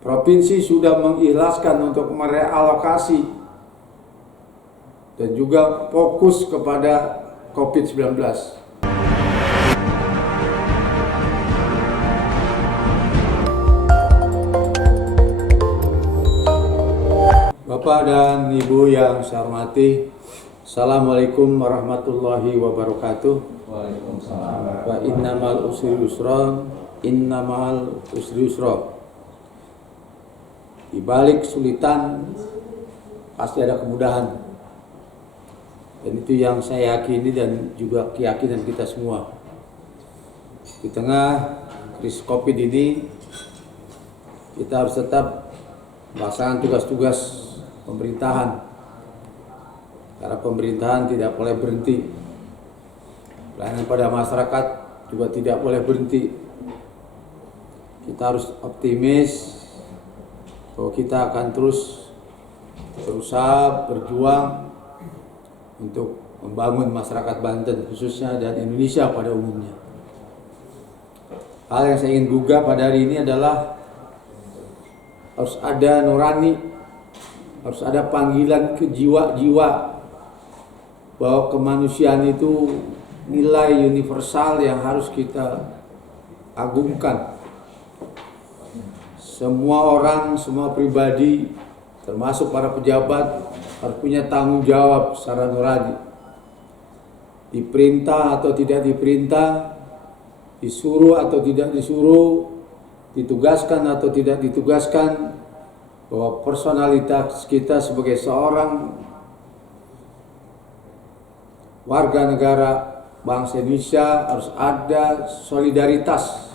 Provinsi sudah mengikhlaskan untuk merealokasi dan juga fokus kepada COVID-19. Bapak dan Ibu yang saya hormati, Assalamualaikum warahmatullahi wabarakatuh. Waalaikumsalam. Wa innamal usri yusra, innamal usri yusra. Di balik kesulitan pasti ada kemudahan. Dan itu yang saya yakini dan juga keyakinan kita semua. Di tengah krisis Covid ini, kita harus tetap melaksanakan tugas-tugas pemerintahan. Karena pemerintahan tidak boleh berhenti. Pelayanan pada masyarakat juga tidak boleh berhenti. Kita harus optimis bahwa kita akan terus berusaha berjuang untuk membangun masyarakat Banten khususnya dan Indonesia pada umumnya. Hal yang saya ingin gugah pada hari ini adalah harus ada nurani, harus ada panggilan ke jiwa-jiwa bahwa kemanusiaan itu nilai universal yang harus kita agungkan. Semua orang, semua pribadi, termasuk para pejabat, harus punya tanggung jawab secara nurani. Diperintah atau tidak diperintah, disuruh atau tidak disuruh, ditugaskan atau tidak ditugaskan, bahwa personalitas kita sebagai seorang warga negara bangsa Indonesia harus ada solidaritas,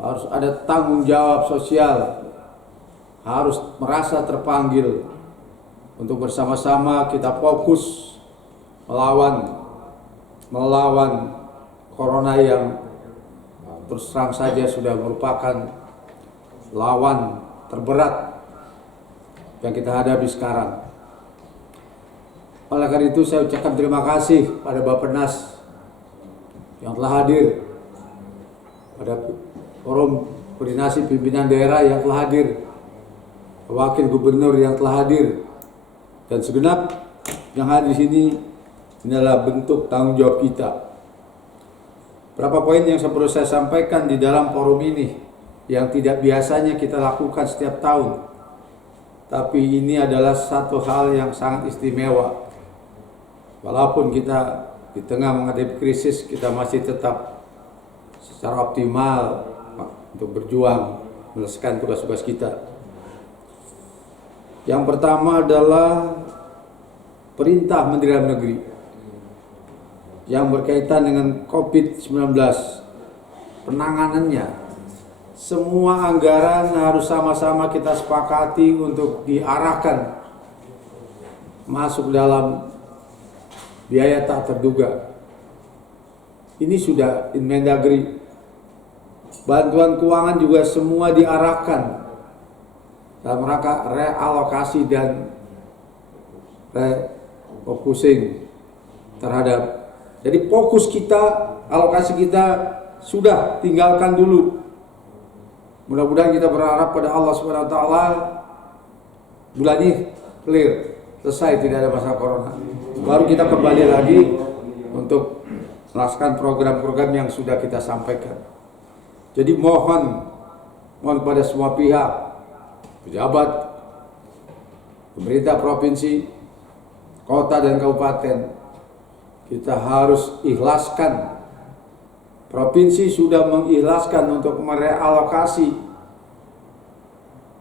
harus ada tanggung jawab sosial, harus merasa terpanggil untuk bersama-sama kita fokus melawan corona yang terus terang saja sudah merupakan lawan terberat yang kita hadapi sekarang. Oleh karena itu saya ucapkan terima kasih pada Bappenas yang telah hadir, pada forum koordinasi pimpinan daerah yang telah hadir, wakil gubernur yang telah hadir, dan segenap yang hadir di sini adalah bentuk tanggung jawab kita. Berapa poin yang perlu saya sampaikan di dalam forum ini yang tidak biasanya kita lakukan setiap tahun, tapi ini adalah satu hal yang sangat istimewa. Walaupun kita di tengah menghadapi krisis, kita masih tetap secara optimal untuk berjuang menyelesaikan tugas-tugas kita. Yang pertama adalah perintah Menteri Dalam Negeri yang berkaitan dengan COVID-19, penanganannya. Semua anggaran harus sama-sama kita sepakati untuk diarahkan masuk dalam biaya tak terduga. Ini sudah Inmendagri. Bantuan keuangan juga semua diarahkan dalam rangka realokasi dan refocusing terhadap. Jadi fokus kita, alokasi kita sudah, tinggalkan dulu. Mudah-mudahan kita berharap pada Allah Subhanahu wa taala bulan ini clear, selesai, tidak ada masalah corona. Baru kita kembali lagi untuk melaksanakan program-program yang sudah kita sampaikan. Jadi mohon kepada semua pihak, pejabat, pemerintah provinsi, kota dan kabupaten, kita harus ikhlaskan. Provinsi sudah mengikhlaskan untuk merealokasi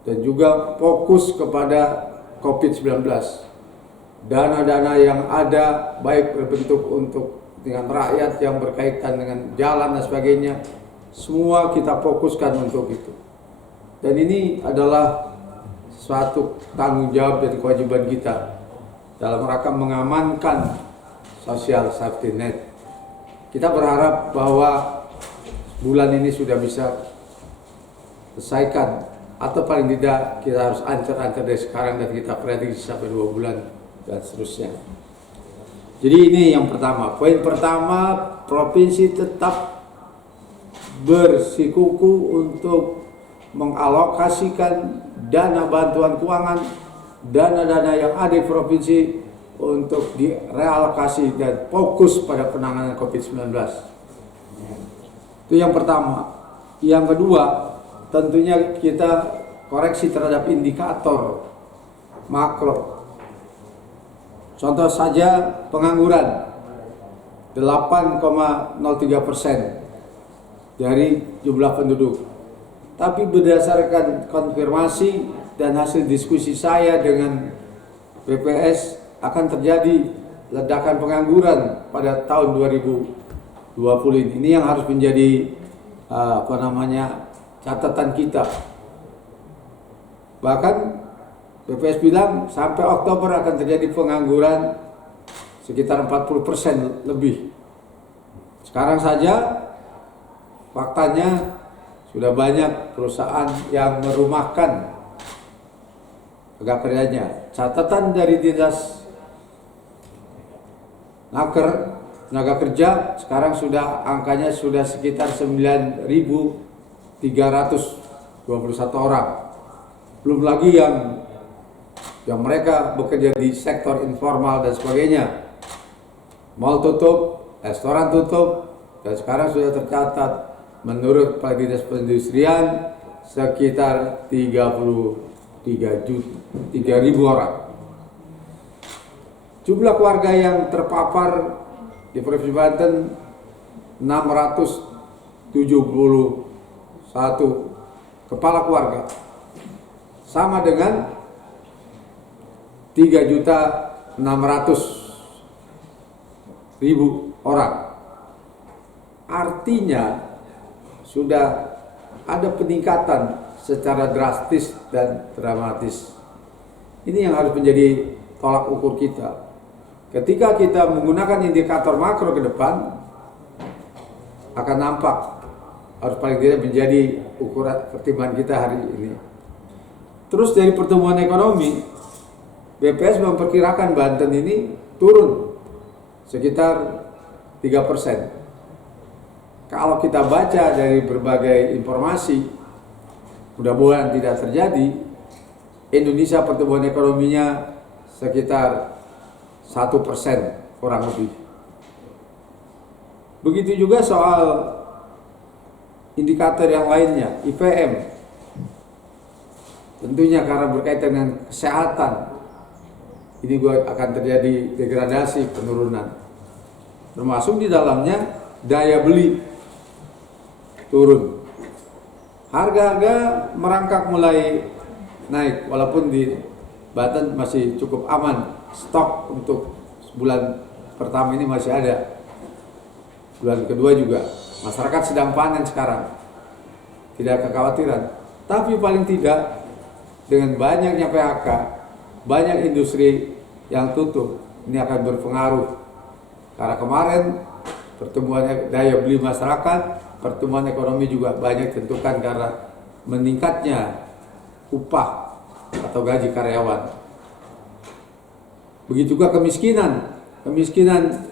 dan juga fokus kepada COVID-19. Dana-dana yang ada baik berbentuk untuk dengan rakyat yang berkaitan dengan jalan dan sebagainya, semua kita fokuskan untuk itu. Dan ini adalah suatu tanggung jawab dan kewajiban kita dalam rangka mengamankan social safety net. Kita berharap bahwa bulan ini sudah bisa selesaikan, atau paling tidak kita harus ancar-ancar dari sekarang dan kita prediksi sampai 2 bulan dan seterusnya. Jadi ini yang pertama. Poin pertama, provinsi tetap bersikukuh untuk mengalokasikan dana bantuan keuangan, dana-dana yang ada di provinsi untuk direalokasi dan fokus pada penanganan COVID-19. Itu yang pertama. Yang kedua, tentunya kita koreksi terhadap indikator makro. Contoh saja pengangguran 8,03% dari jumlah penduduk. Tapi berdasarkan konfirmasi dan hasil diskusi saya dengan BPS, akan terjadi ledakan pengangguran pada tahun 2020 ini. Ini yang harus menjadi catatan kita. Bahkan BPS bilang sampai Oktober akan terjadi pengangguran sekitar 40% lebih. Sekarang saja faktanya sudah banyak perusahaan yang merumahkan tenaga kerjanya. Catatan dari Dinas Naker tenaga kerja sekarang sudah angkanya sudah sekitar 9.321 orang. Belum lagi yang mereka bekerja di sektor informal dan sebagainya. Mal tutup, restoran tutup, dan sekarang sudah tercatat menurut Kepala Dinas Perindustrian sekitar 33.000 orang. Jumlah keluarga yang terpapar di Provinsi Banten 671 kepala keluarga, sama dengan 3.600.000 orang. Artinya sudah ada peningkatan secara drastis dan dramatis. Ini yang harus menjadi tolak ukur kita. Ketika kita menggunakan indikator makro ke depan, akan nampak, harus paling tidak menjadi ukuran pertimbangan kita hari ini. Terus dari pertumbuhan ekonomi, BPS memperkirakan Banten ini turun sekitar 3%. Kalau kita baca dari berbagai informasi, mudah-mudahan tidak terjadi, Indonesia pertumbuhan ekonominya sekitar 1% kurang lebih. Begitu juga soal indikator yang lainnya, IPM. Tentunya karena berkaitan dengan kesehatan, ini juga akan terjadi degradasi, penurunan. Termasuk di dalamnya daya beli turun. Harga-harga merangkak mulai naik, walaupun di Banten masih cukup aman. Stok untuk bulan pertama ini masih ada. Bulan kedua juga. Masyarakat sedang panen sekarang. Tidak kekhawatiran. Tapi paling tidak dengan banyaknya PHK, banyak industri yang tutup, ini akan berpengaruh. Karena kemarin pertumbuhan daya beli masyarakat, pertumbuhan ekonomi juga banyak ditentukan karena meningkatnya upah atau gaji karyawan. Begitu juga kemiskinan. Kemiskinan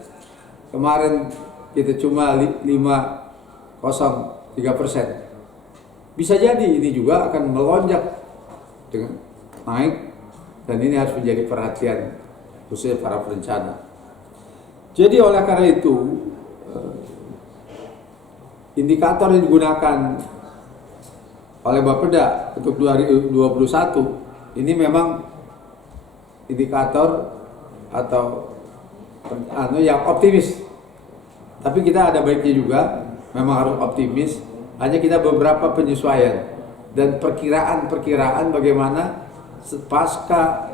kemarin kita cuma 5,03%. Bisa jadi ini juga akan melonjak dengan naik, dan ini harus menjadi perhatian khususnya para perencana. Jadi oleh karena itu, indikator yang digunakan oleh Bapeda untuk 2021 ini memang indikator atau yang optimis. Tapi kita ada baiknya juga, memang harus optimis. Hanya kita beberapa penyesuaian dan perkiraan bagaimana pasca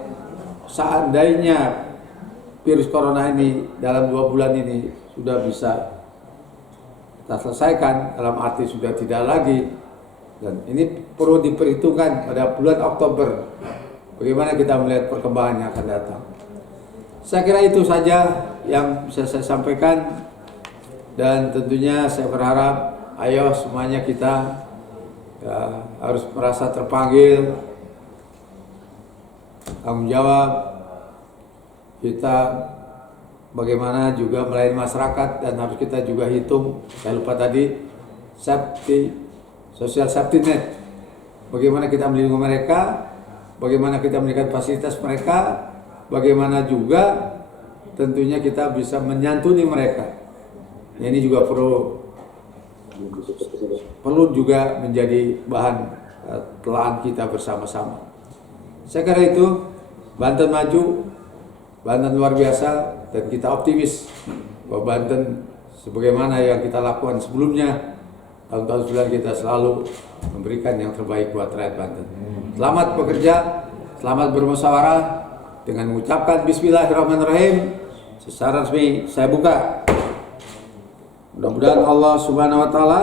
seandainya virus corona ini dalam 2 bulan ini sudah bisa kita selesaikan, dalam arti sudah tidak lagi, dan ini perlu diperhitungkan pada bulan Oktober bagaimana kita melihat perkembangan yang akan datang. Saya kira itu saja yang bisa saya sampaikan, dan tentunya saya berharap ayo semuanya kita harus merasa terpanggil, tanggung jawab kita bagaimana juga melayani masyarakat, dan harus kita juga hitung, saya lupa tadi, social safety net. bagaimana kita melindungi mereka, bagaimana kita memberikan fasilitas mereka, bagaimana juga tentunya kita bisa menyantuni mereka. Ini juga perlu juga menjadi bahan telahan kita bersama-sama. Saya kira itu Banten maju, Banten luar biasa, dan kita optimis bahwa Banten sebagaimana yang kita lakukan sebelumnya, tahun-tahun sebelumnya kita selalu memberikan yang terbaik buat rakyat Banten. Selamat bekerja, selamat bermusyawarah. Dengan mengucapkan Bismillahirrahmanirrahim, secara resmi saya buka. Mudah-mudahan Allah Subhanahu wa taala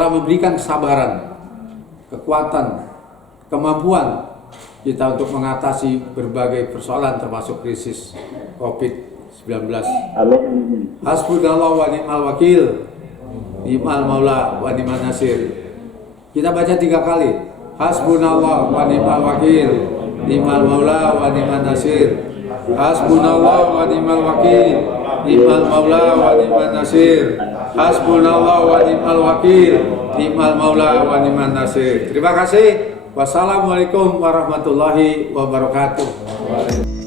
memberikan kesabaran, kekuatan, kemampuan kita untuk mengatasi berbagai persoalan termasuk krisis COVID-19. Amin. Hasbunallahu wa ni'mal wakil, ni'mal maula wa ni'man nasir. Kita baca 3 kali. Hasbunallahu wa ni'mal wakil, ni'mal maula wa ni'man nasir. Hasbunallahu wa ni'mal wakil, ni'mal maula wa ni'man nasir. Hasbunallahu wa ni'mal wakil, ni'mal maula wa ni'man nasir. Terima kasih. Wassalamualaikum warahmatullahi wabarakatuh.